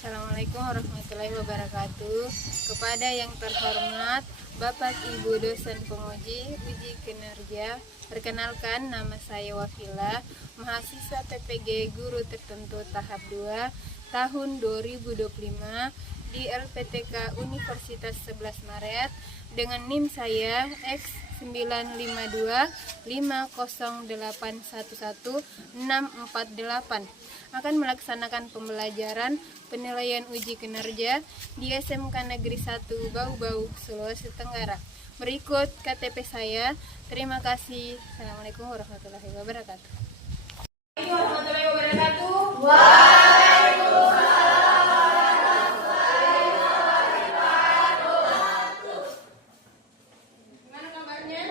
Assalamualaikum warahmatullahi wabarakatuh. Kepada yang terhormat Bapak Ibu dosen penguji uji kinerja, perkenalkan nama saya Wafila, mahasiswa PPG Guru Tertentu tahap 2 tahun 2025 di LPTK Universitas 11 Maret dengan NIM saya X95250811648 akan melaksanakan pembelajaran penilaian uji kinerja di SMK Negeri 1 Bau-Bau, Sulawesi Tenggara. Berikut KTP saya. Terima kasih. Assalamualaikum warahmatullahi wabarakatuh. Warahmatullahi wabarakatuh. Gimana kabarnya?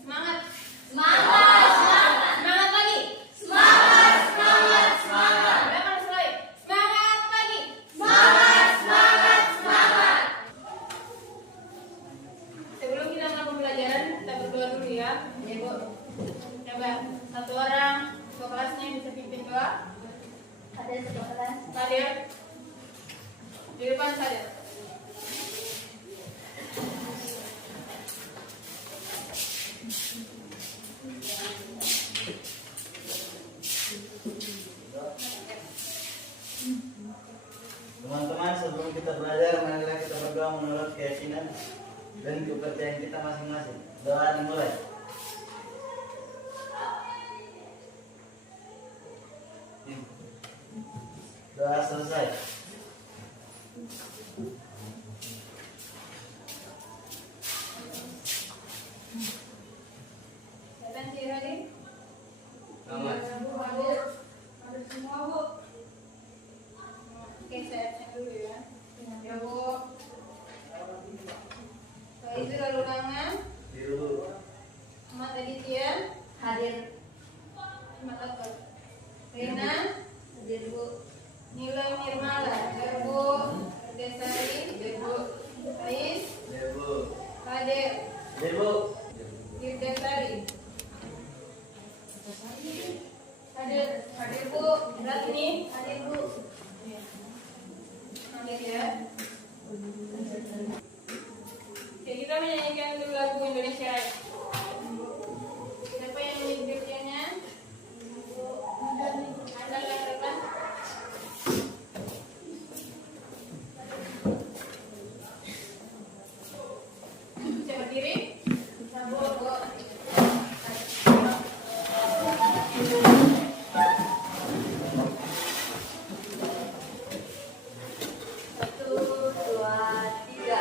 Semangat. Semangat lagi. Berapa selesai? Semangat lagi. Sebelum kita mulai pembelajaran, kita berdoa dulu ya. Ya, Bu. Coba satu orang ketua kelasnya yang bisa pimpin doa. Hadir ketua kelas. Hadir. Di depan hadir. Teman-teman, sebelum kita belajar, marilah kita berdoa menurut keyakinan dan kepercayaan kita masing-masing. Doa dimulai. Doa selesai. Silakan Cik Hadi. Selamat. Bu, hadir. Hadir semua, Bu. Oke, saya absen dulu ya. Ya, Bu. Pak Ibu lalu ulangan. Biru. Ahmad Aditya. Hadir. Ahmad Akbar. Rena. Hadir, Bu. Nila Nirmala. Hadir, Bu. Desari. Hadir, Bu. Ais. Debu. Hadir. Debu. Dirdasari. Hadir. Hadir, Bu. Ratni. Hadir, Bu. Hadir ya. Oke, kita menyanyikan dulu lagu Indonesia Raya. Siapa yang menjadi bagiannya? Anda katakan. Bisa berdiri? Bisa, Bu. Satu, dua, tiga.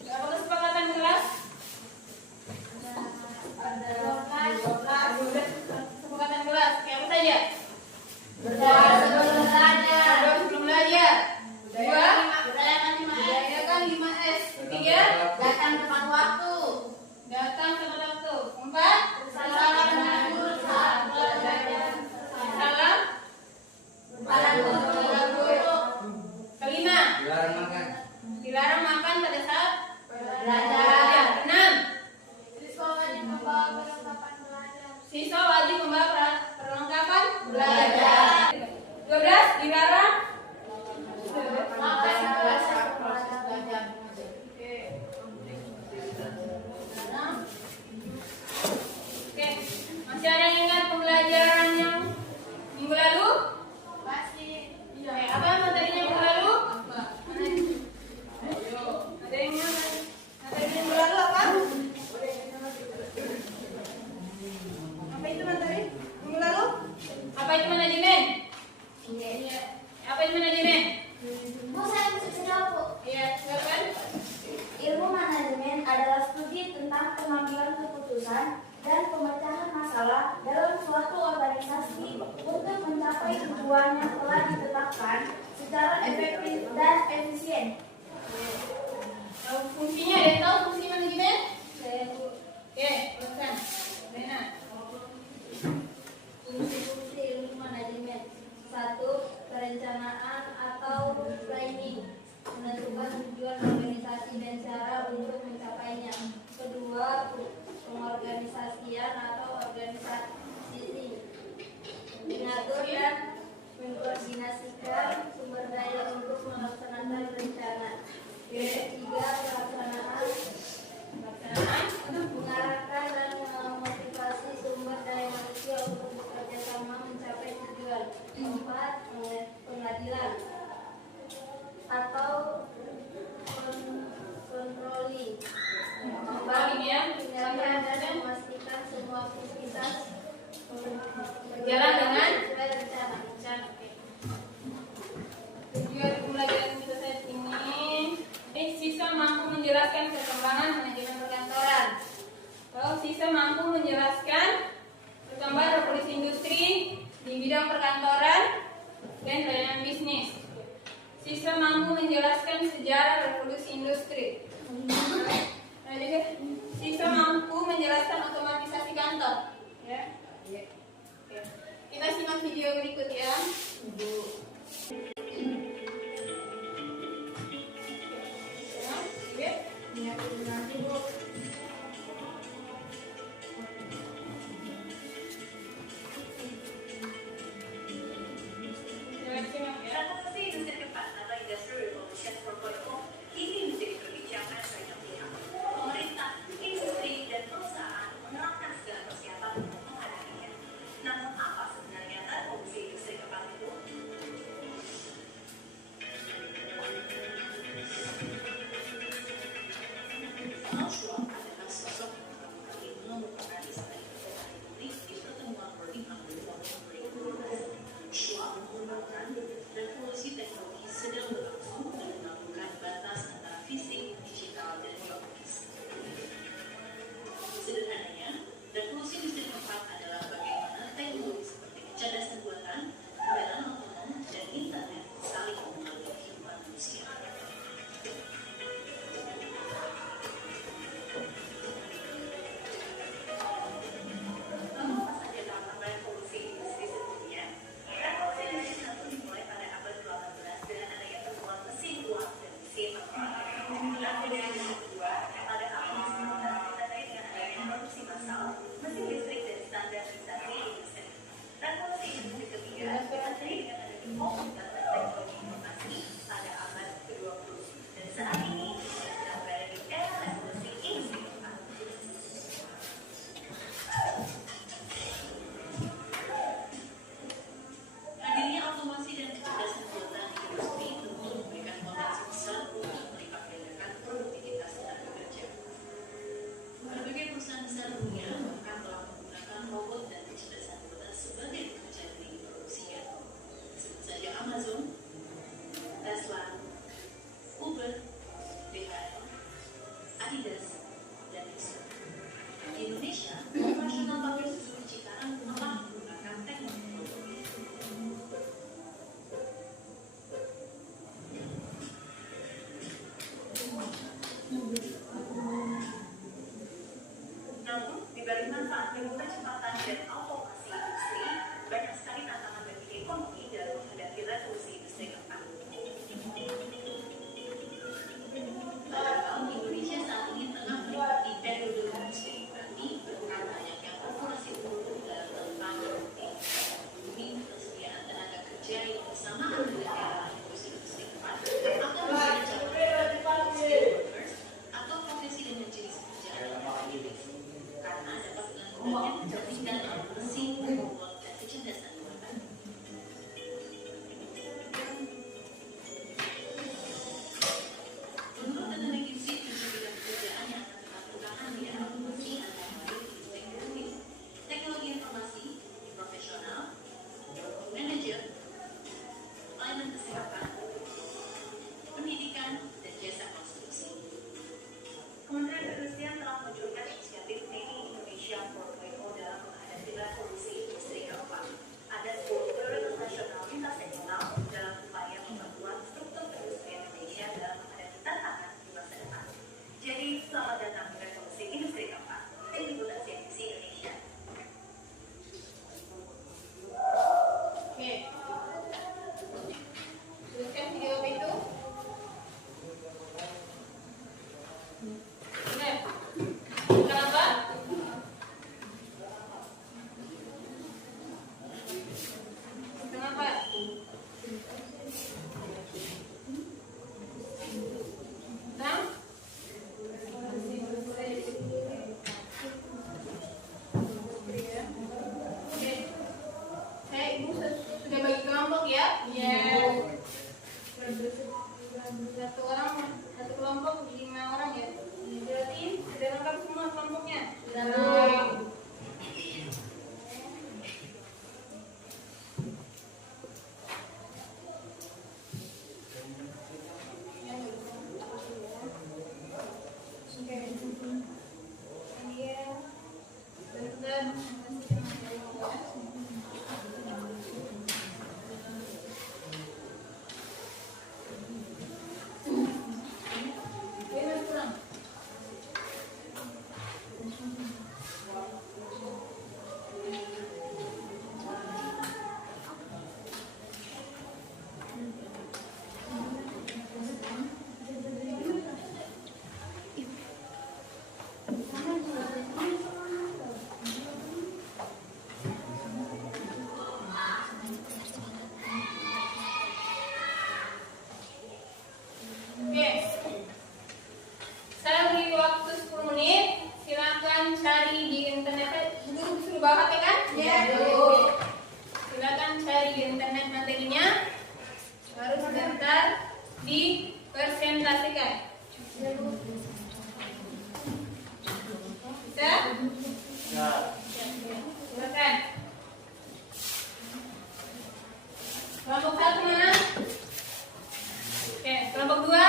Berapa kesepakatan kelas? Ada 12 kesepakatan kelas. Kayak apa saja? Berdoa sebelum belajar. Dua, budayakan 5S. Ketiga, datang tepat waktu. Empat, salam dengan guru saat belajar. Salam. Kelima, dilarang makan pada saat belajar. 6, siswa wajib membawa perlengkapan belajar. 12, dilarang makan pada saat belajar. Oke, masih ada yang ingat pembelajaran yang minggu lalu? Masih. Apa materinya minggu lalu? Ada yang ingat? Ada bekerja dalam suatu organisasi untuk mencapai tujuan yang telah ditetapkan secara efektif dan efisien. Fungsinya ada yang tahu fungsi manajemen? Oke, teruskan. Rena. Fungsi-fungsi ilmu manajemen. 1. Perencanaan atau planning, menentukan tujuan organisasi dan cara untuk mencapainya. Kedua, pengorganisasian atau organisasi, mengatur dan mengkoordinasikan sumber daya untuk melaksanakan rencana. Ketiga, pelaksanaan, mengarahkan dan memotivasi sumber daya manusia untuk bekerja sama mencapai tujuan. 4. Pengadilan atau kontroli, menjalankan dan memastikan semua aktivitas Berjalan dengan sesuai rencana. tujuan pembelajaran kita saat ini siswa mampu menjelaskan perkembangan manajemen perkantoran. Kalau siswa mampu menjelaskan perkembangan revolusi industri di bidang perkantoran dan layanan bisnis. Siswa mampu menjelaskan sejarah revolusi industri. Nah, juga siswa mampu menjelaskan otomatisasi kantor. Ya. Oke. Kita simak video berikut ya. Revolusi industri keempat atau Industrial Revolution 4.0 kini menjadi perbincangan banyak pihak. Pemerintah, industri, dan perusahaan menerapkan segala persiapan untuk menghadapinya. Namun apa sebenarnya revolusi industri keempat itu? Charles Schwab adalah sosok yang telah merupakan istri publik di pertemuan World Economic Forum 2012. Schwab mengungkapkan revolusi teknologi sedang berlangsung dan melakukan batas antara fisik, digital, dan geografis. Sederhananya, revolusi industri keempat adalah bagaimana teknologi seperti kecerdasan buatan, kendaraan otonom, dan internet saling mempengaruhi kehidupan manusia. Lalu apa saja dampak revolusi industri sebelumnya? Revolusi industri satu dimulai pada abad ke-18 dengan adanya temuan mesin uap dan mesin perang. Revolusi industri kedua pada abad ke-19 ditandai dengan adanya produksi massal, mesin listrik dan standarisasi industri. Revolusi industri ketiga ditandai dengan adanya komputer dan teknologi informasi pada abad ke-20. Dan saat ini kita sedang berada di era revolusi industri keempat. Hadirnya otomasi dan kecerdasan buatan di industri tentu memberikan potensi besar untuk melipat gandakan produktivitas tenaga kerja. Berbagai perusahaan besar dunia bahkan telah menggunakan robot dan kecerdasan buatan sebagai pekerja di produksinya. Sebut saja Amazon Kenapa? Kenapa? Nah? Oke. Ibu sudah bagi kelompok ya? Iya. Satu kelompok 5 orang ya? Berarti sudah lengkap semua kelompoknya? Sudah. Oke, saya beri waktu 10 menit. Silakan cari di internet. Guru suruh bawa ya kan? Iya. Silakan cari di internet materinya. Baru sebentar dipresentasikan. Bisa? Nah, Silakan. Kelompok 1 mana? Oke, kelompok 2,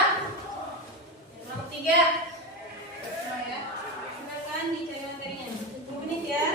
kelompok 3. Nah, ya. Silakan dicari materinya. 10 menit ya.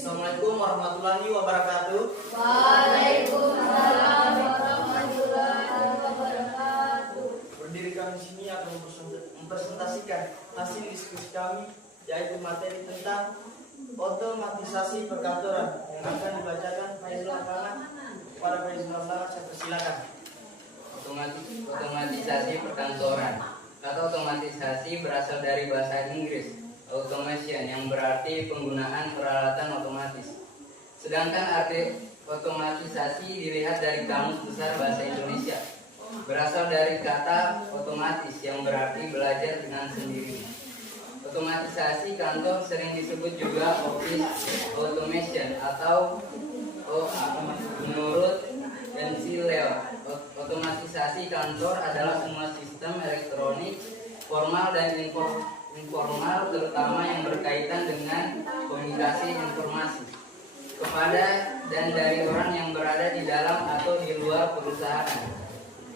Assalamualaikum warahmatullahi wabarakatuh. Waalaikumsalam warahmatullahi wabarakatuh. Berdiri kami di sini akan mempresentasikan hasil diskusi kami, yaitu materi tentang otomatisasi perkantoran yang akan dibacakan Faizul Afana. Kepada Faizul Afana saya persilakan. Otomatisasi perkantoran atau otomatisasi berasal dari bahasa Inggris automation, yang berarti penggunaan peralatan otomatis. Sedangkan arti otomatisasi dilihat dari Kamus Besar Bahasa Indonesia, berasal dari kata otomatis yang berarti belajar dengan sendiri. Otomatisasi kantor sering disebut juga office automation atau OA. Menurut Otomatisasi kantor adalah semua sistem elektronik formal dan informal, terutama yang berkaitan dengan komunikasi informasi kepada dan dari orang yang berada di dalam atau di luar perusahaan.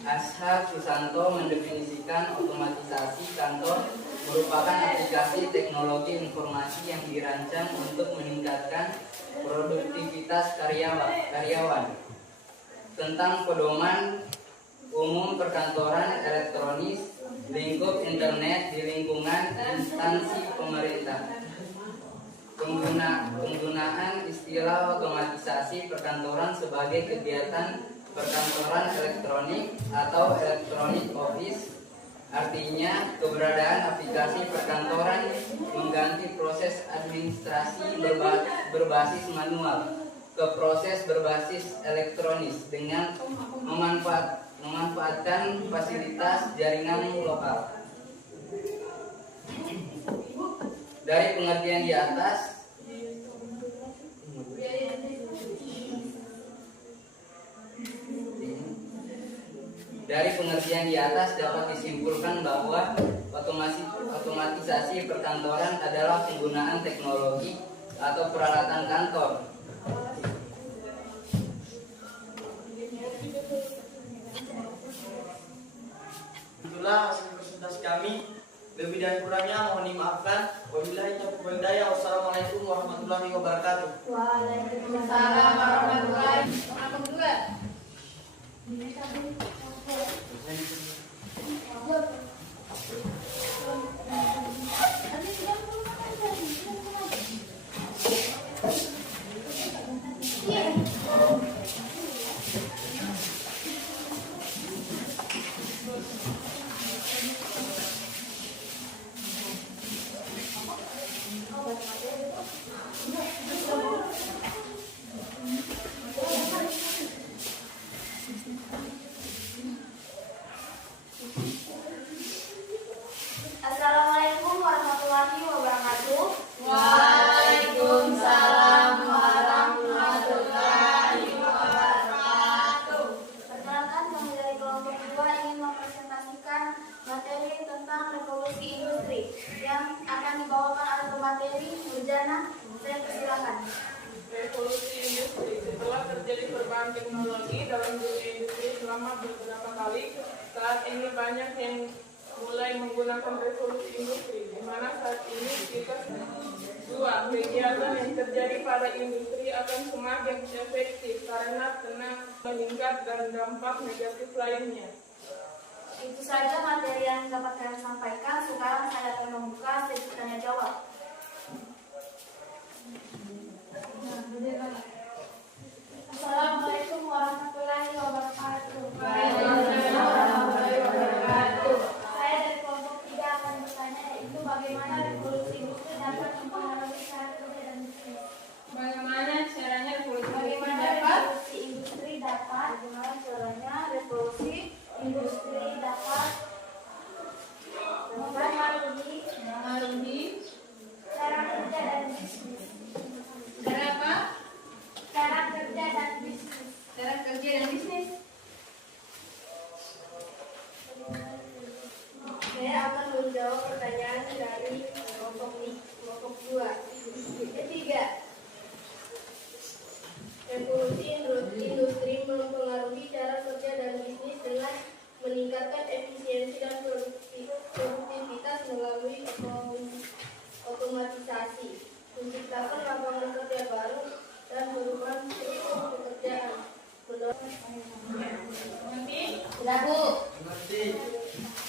Ashar Susanto mendefinisikan otomatisasi kantor merupakan aplikasi teknologi informasi yang dirancang untuk meningkatkan produktivitas karyawan. Tentang pedoman umum perkantoran elektronis, lingkup internet di lingkungan instansi pemerintah. Penggunaan istilah otomatisasi perkantoran sebagai kegiatan perkantoran elektronik atau electronic office, artinya keberadaan aplikasi perkantoran mengganti proses administrasi berbasis manual ke proses berbasis elektronis dengan memanfaatkan fasilitas jaringan lokal. Dari pengertian di atas dapat disimpulkan bahwa otomatisasi perkantoran adalah penggunaan teknologi atau peralatan kantor Itulah hasil presentasi kami. Lebih dan kurangnya mohon dimaafkan. Wabillahi taufiq wal hidayah. Wassalamualaikum warahmatullahi wabarakatuh. Waalaikumsalam warahmatullahi wabarakatuh. Assalamualaikum warahmatullahi wabarakatuh. Waalaikumsalam warahmatullahi wabarakatuh. Perkenalkan, kami dari kelompok 2 ingin mempresentasikan materi tentang revolusi industri yang akan dibawakan oleh pemateri Nurjana. Saya persilakan. Revolusi industri. Setelah terjadi perubahan teknologi dalam dunia industri selama beberapa kali, saat ini banyak yang mulai menggunakan revolusi industri, di mana saat ini kita dua kegiatan yang terjadi pada industri akan semakin efektif karena tenang meningkat dan dampak negatif lainnya. Itu saja materi yang dapat kami sampaikan. Sekarang saya akan membuka sesi tanya jawab. Assalamualaikum warahmatullahi wabarakatuh. Waalaikumsalam warahmatullahi wabarakatuh. Saya dari kelompok 3 akan bertanya, yaitu bagaimana revolusi industri dapat mempengaruhi cara kerja dan bisnis. Bagaimana caranya revolusi Bagaimana dapat revolusi industri dapat mempengaruhi cara kerja dan bisnis. cara apa? Cara kerja dan bisnis. Cara kerja dan bisnis. Saya akan menjawab pertanyaan dari kelompok 2. Ketiga, revolusi industri mempengaruhi cara kerja dan bisnis dengan meningkatkan efisiensi dan produktivitas melalui otomatisasi, menciptakan lapangan kerja baru dan perubahan struktur pekerjaan. Sudah, Bu.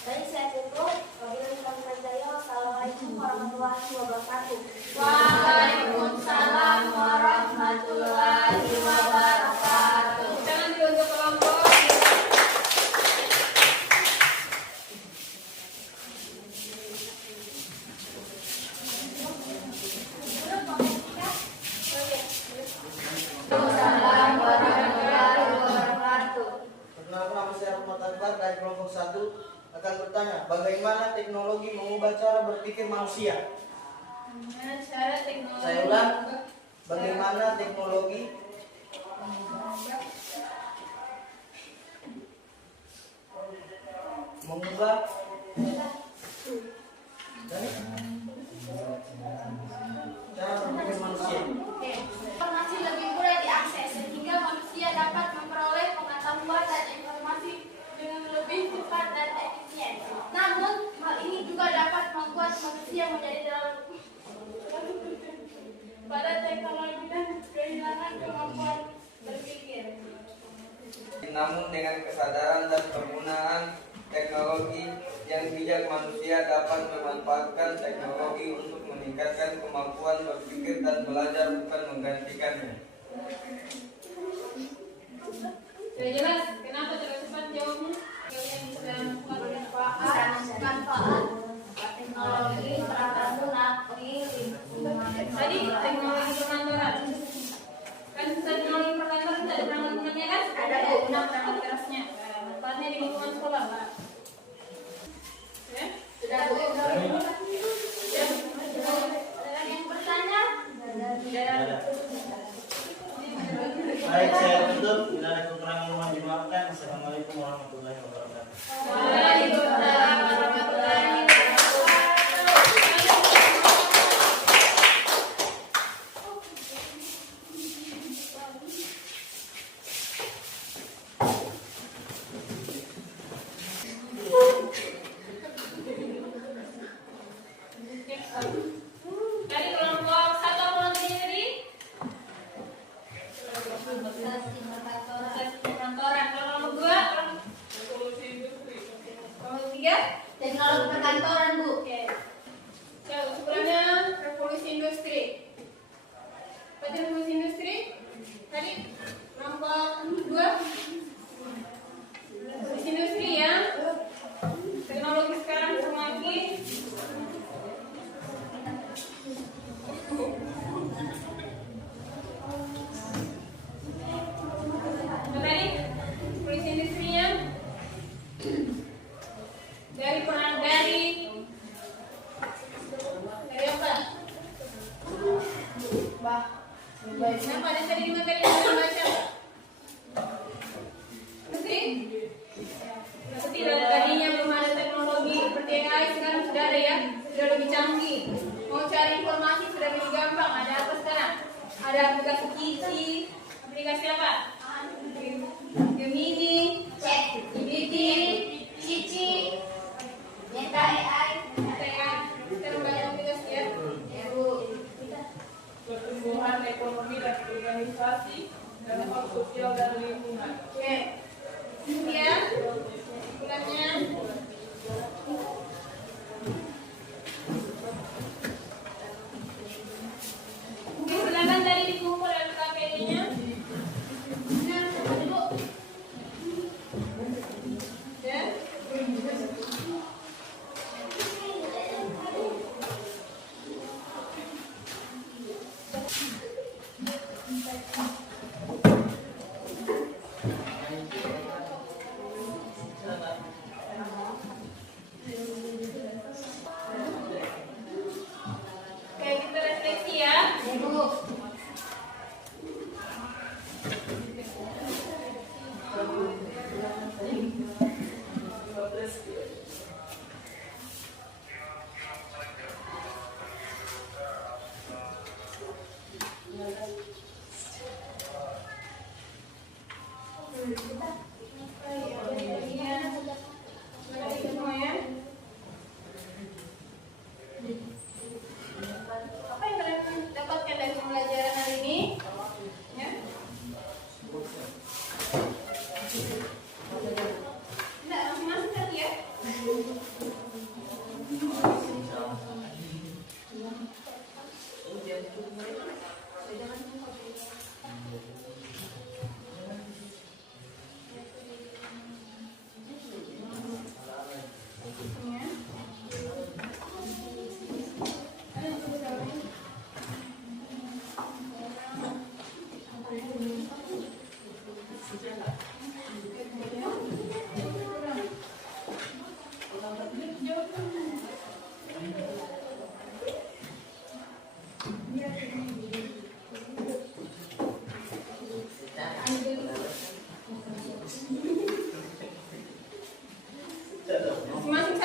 Tadi saya tutup. Wabillahi taufiq wal hidayah. Wassalamualaikum warahmatullahi wabarakatuh. Waalaikumsalam warahmatullahi wabarakatuh. Tangan dulu untuk kelompok. Waalaikumsalam warahmatullahi wabarakatuh. Perkenalkan, nama saya Rahmat Akbar dari kelompok 1 akan bertanya, bagaimana teknologi mengubah cara berpikir manusia? Bagaimana cara teknologi Saya ulang, bagaimana teknologi mengubah cara berpikir manusia. Informasi lebih mudah diakses sehingga manusia dapat memperoleh pengetahuan dan informasi dengan lebih cepat dan efisien. Namun, hal ini juga dapat membuat manusia menjadi terlalu pada teknologi dan kehilangan kemampuan berpikir. Namun dengan kesadaran dan penggunaan teknologi yang bijak, manusia dapat memanfaatkan teknologi untuk meningkatkan kemampuan berpikir dan belajar, bukan menggantikannya. Sudah jelas? Kenapa terlalu cepat jawabnya? Kalian bisa Manfaat teknologi perangkat lunak di lingkungan. tadi teknologi perkantoran. Kan teknologi perkantoran tidak ada perangkat lunaknya kan? Ada perangkat kerasnya. Manfaatnya di lingkungan sekolah, Pak. Ya? Sudah Bu. Ada yang bertanya? Sudah. Baik, saya tutup. Bila ada kekurangan mohon dimaafkan. Assalamualaikum warahmatullahi wabarakatuh. Waalaikumsalam warahmatullahi Dari kelompok satu apa namanya tadi? Proses perkantoran. Kalau kelompok dua, Revolusi industri. kelompok tiga? Teknologi perkantoran, Bu. Oke. Ya, ukurannya revolusi industri. Apa itu revolusi industri? Tadi kelompok dua. Revolusi industri ya. Teknologi sekarang semakin tadi revolusi industrinya dari apa? Kenapa ada tadi di materi yang kita baca? Industri? Berarti dari tadinya belum ada teknologi seperti AI, sekarang sudah ada ya, sudah lebih canggih. Mau cari informasi sudah lebih gampang. Ada apa sekarang? Ada aplikasi Cici, aplikasi apa? Gemini, ChatGPT, Cici, Meta AI. AI. Sekarang udah ada aplikasi ya. Ya, Bu. Pertumbuhan ekonomi dan organisasi, dampak sosial dan lingkungan. Oke. Kemudian bulannya mungkin silakan tadi dikumpul LKPD-nya.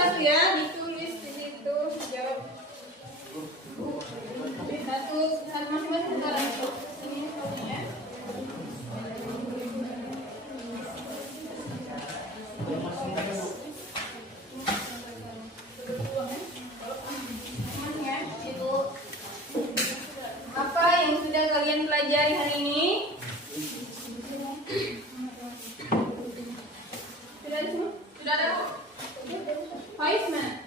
satu-satu ya, ditulis di situ, jawab. Satu masing-masing satu lagi. Ini soalnya ya. Apa yang sudah kalian pelajari hari ini? Sudah ada semua? Sudah ada kok. Faiz mana?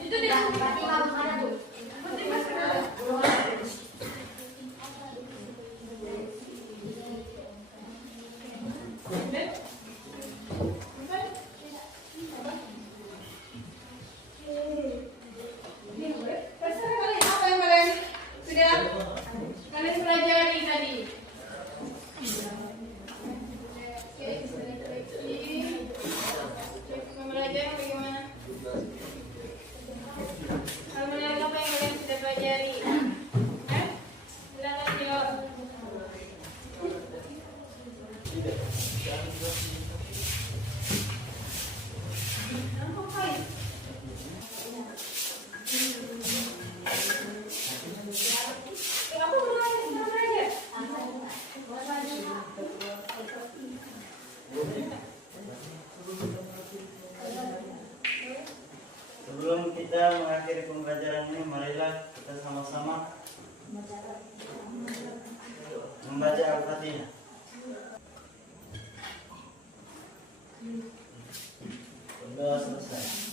Itu dia. Terserah kalian apa yang kalian sudah kalian pelajari tadi. Belajar bagaimana? Hal menarik apa yang kalian sudah pelajari? Silakan jawab. Aku belajar. Sebelum kita mengakhiri pembelajaran ini, marilah kita sama-sama membaca Al-Fatihah. Berdoa selesai.